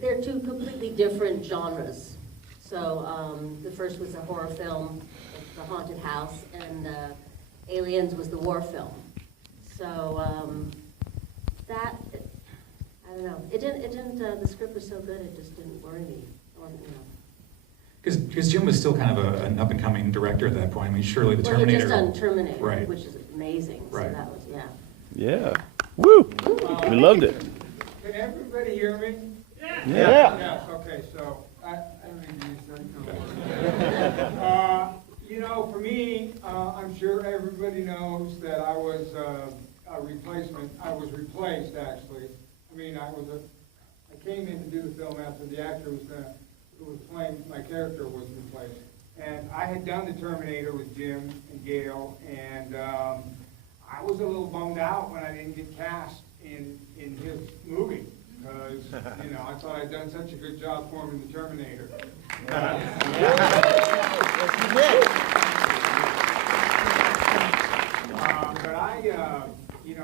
they're two completely different genres. So the first was a horror film, The Haunted House, and Aliens was the war film. So I don't know. It didn't. The script was so good, it just didn't worry me. Or, Because Jim was still kind of an up-and-coming director at that point. I mean, surely the Terminator... Well, he just done Terminator, right. Which is amazing. Right. So that was, yeah. Yeah. Woo! We loved it. Can everybody hear me? Yeah. Yes, okay, so I don't need to use that. You know, for me, I'm sure everybody knows that I was a replacement. I was replaced, actually. I mean, I came in to do the film after the actor who was playing my character was replaced. And I had done the Terminator with Jim and Gail, and I was a little bummed out when I didn't get cast in his movie, because, you know, I thought I'd done such a good job forming the Terminator. But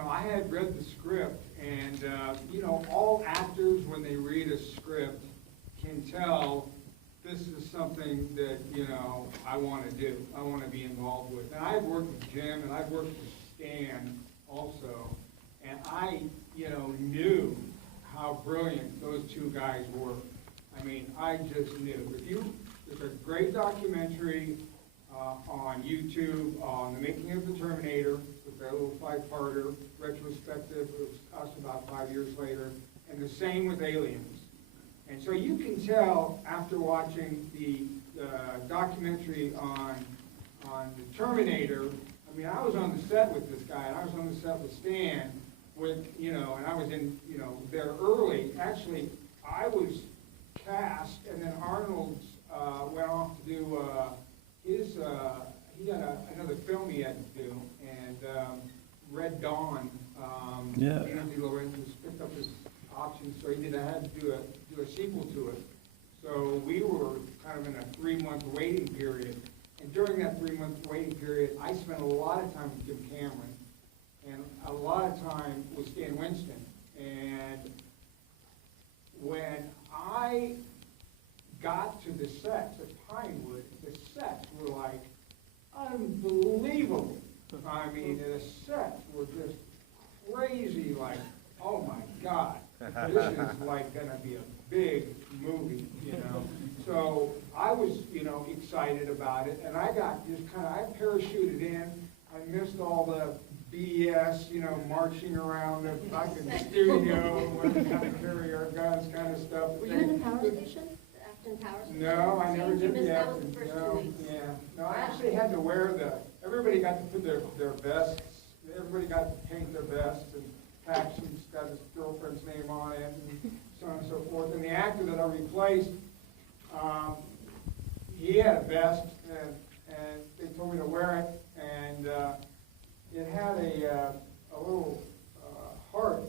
I had read the script, and, all actors, when they read a script, can tell this is something that, I want to do, I want to be involved with. And I've worked with Jim, and I've worked with Stan also, and I, knew how brilliant those two guys were. I mean, I just knew. There's a great documentary on YouTube on the making of the Terminator, with that little 5-parter retrospective. It was us about 5 years later, and the same with Aliens. And so you can tell after watching the documentary on the Terminator. I mean, I was on the set with this guy, and I was on the set with Stan, and I was in, there early. Actually, I was cast, and then Arnold went off to do he had another film he had to do, and Red Dawn. Andy Lorenzo picked up his option, so he had to do a sequel to it. So we were kind of in a 3-month waiting period. And during that 3-month waiting period, I spent a lot of time with Jim Cameron and a lot of time with Stan Winston. And when I got to the sets at Pinewood, the sets were like unbelievable. I mean, the sets were just crazy, like, oh my God, this is like gonna be a big movie, So I was, excited about it, and I got just I parachuted in. I missed all the BS, marching around the fucking studio, learning how to carry our guns kind of stuff. Were you in the power station? The Acton Power Station? No, I never did the That was Acton. the first 2 No, weeks. yeah. No, I actually had to wear everybody got to put their vests, everybody got to paint their vests, and Paxton's got his girlfriend's name on it, and so on and so forth. And the actor that I replaced, he had a vest, and they told me to wear it, and it had a little heart,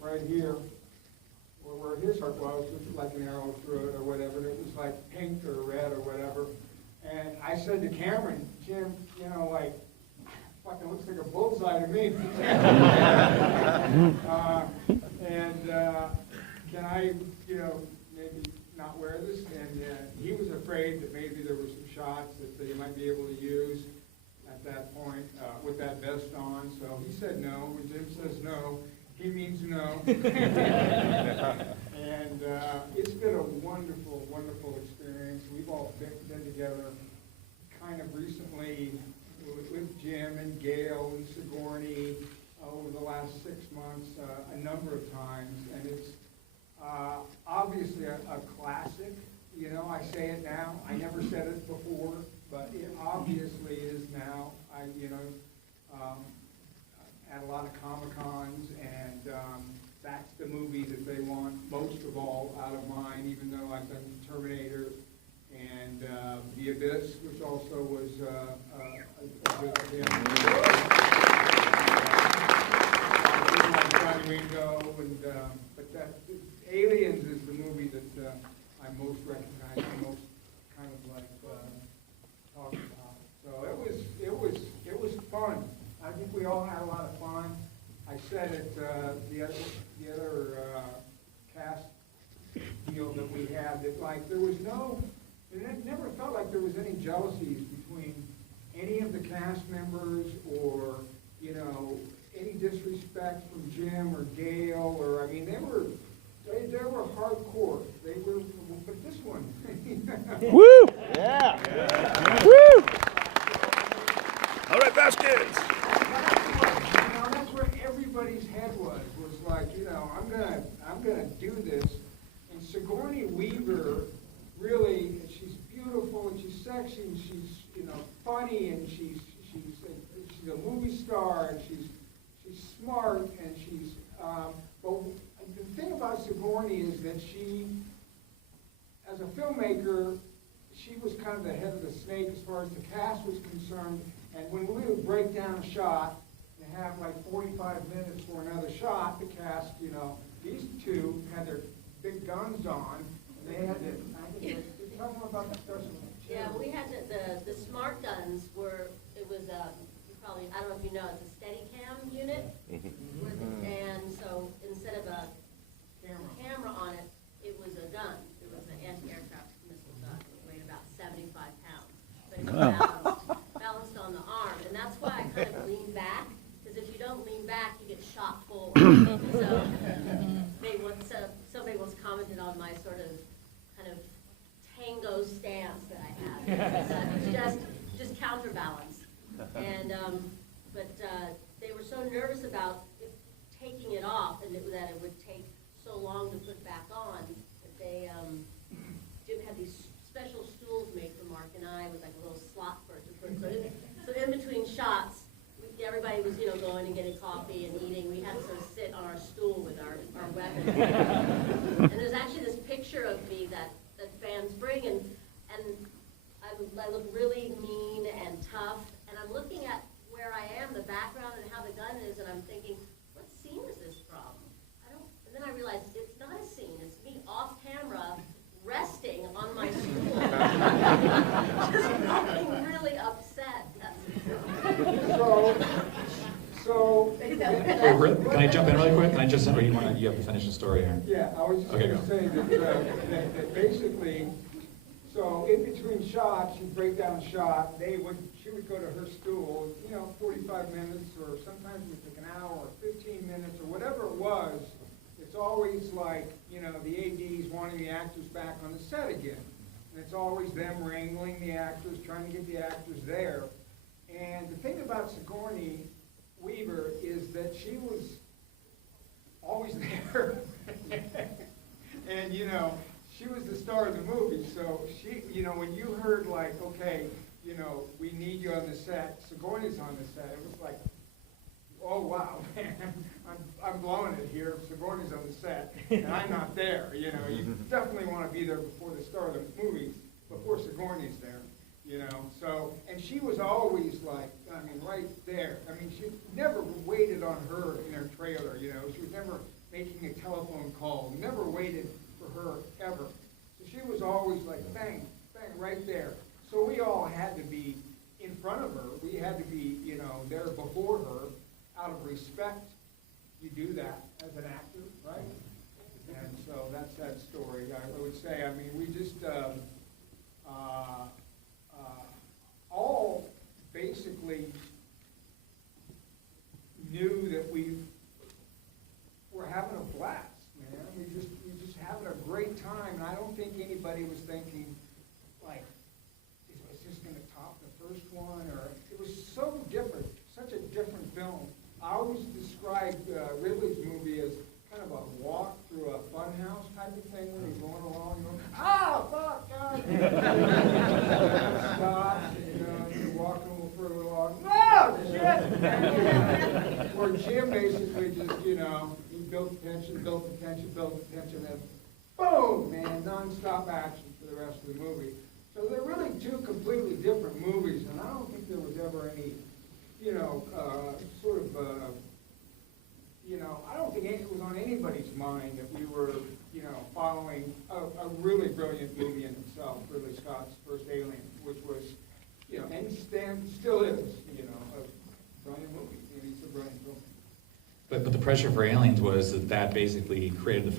right here, where his heart was, which was like an arrow through it or whatever. It was like pink or red or whatever. And I said to Cameron, Jim, fucking looks like a bullseye to me. Can I, maybe not wear this? And he was afraid that maybe there were some shots that he might be able to use at that point with that vest on. So he said no. When Jim says no, he means no. And it's been a wonderful, wonderful experience. We've all been together kind of recently with Jim and Gail and Sigourney over the last 6 months a number of times, and it's obviously a classic. I say it now. I never said it before, but it obviously is now. At a lot of Comic-Cons, and that's the movie that they want most of all out of mine, even though I've done Terminator and The Abyss, which also was a good Johnny Ringo, but Aliens is the movie that I most recognize, and most kind of like talk about. So it was fun. I think we all had a lot of fun. I said it the other like there was no, it never felt like there was any jealousies between any of the cast members or, you know, any disrespect from Jim or Gail, or, I mean, they were hardcore. They were, but this one. Woo! Yeah. Woo! All right, Vasquez. That's where everybody's head was like, you know, I'm gonna do this. And Sigourney Weaver, really, she's beautiful and she's sexy and she's, you know, funny and she's a movie star and she's smart and she's, but the thing about Sigourney is that she, as a filmmaker, she was kind of the head of the snake as far as the cast was concerned. And when we would break down a shot and have like 45 minutes for another shot, the cast, you know, these two had their big guns on, and they had to, tell them about the special. Yeah, we had to, the smart guns were, it was you probably, I don't know if you know, it's a Steadicam unit. And so instead of a camera on it, it was a gun. It was an anti-aircraft missile gun. It weighed about 75 pounds. But it was balanced on the arm. And that's why I kind of leaned back, because if you don't lean back, you get shot forward. So somebody once commented on my sort of kind of tango stance that I had. Just counterbalance. And but they were so nervous about taking it off, and that it would take so long to put back on, that they Jim had these special stools made for Mark and I with like a little slot for it to put. So in between shots, everybody was, you know, going and getting coffee and eating. We had to sort of sit on our stool with our weapons. And there's actually this picture of me that fans bring, and I look really mean and tough, and I'm looking at where I am, the background and how the gun is, and I'm thinking, what scene is this from? And then I realized it's not a scene, it's me off camera resting on my stool. Just looking really upset. So. Wait, Rick, can I jump in really quick? Can I just, or you have to finish the story here? Yeah, I was just Okay, going to say that basically, so in between shots, you break down a shot, she would go to her stool, you know, 45 minutes, or sometimes it would take an hour, or 15 minutes, or whatever it was. It's always like, you know, the ADs wanting the actors back on the set again. And it's always them wrangling the actors, trying to get the actors there. And the thing about Sigourney Weaver is that she was always there. And, you know, she was the star of the movie. So she, you know, when you heard like, okay, you know, we need you on the set, Sigourney's on the set, it was like, oh wow, man, I'm blowing it here. Sigourney's on the set, and I'm not there. You know, you definitely want to be there before the start of the movie, before Sigourney's there. You know, so, and she was always like, I mean, right there. I mean, she never waited on her in her trailer. You know, she was never making a telephone call. Never waited for her ever. So she was always like, bang, bang, right there. So we all had to be in front of her. We had to be, you know, there before her. Out of respect, you do that as an actor, right? And so that's that story. I would say, I mean, we just all basically knew that we were having a blast, man. We just having a great time, and I don't think anybody was thinking, like, is this going to top the first one? Or it was so different, such a different film. I always described Ridley's movie as kind of a walk through a funhouse type of thing when he's going along, going, fuck, God! Stops, you know, you're walking a little further along, no, shit! Where Jim basically just, you know, he built the tension, and then boom, man, non-stop action for the rest of the movie. So they're really two completely different movies, and I don't think there was ever any, you know, you know, I don't think it was on anybody's mind that we were, you know, following a really brilliant movie in itself, Ridley Scott's first Alien, which was, you know, and still is, you know, a brilliant movie. I mean, it's a brilliant film. But the pressure for Aliens was that basically created the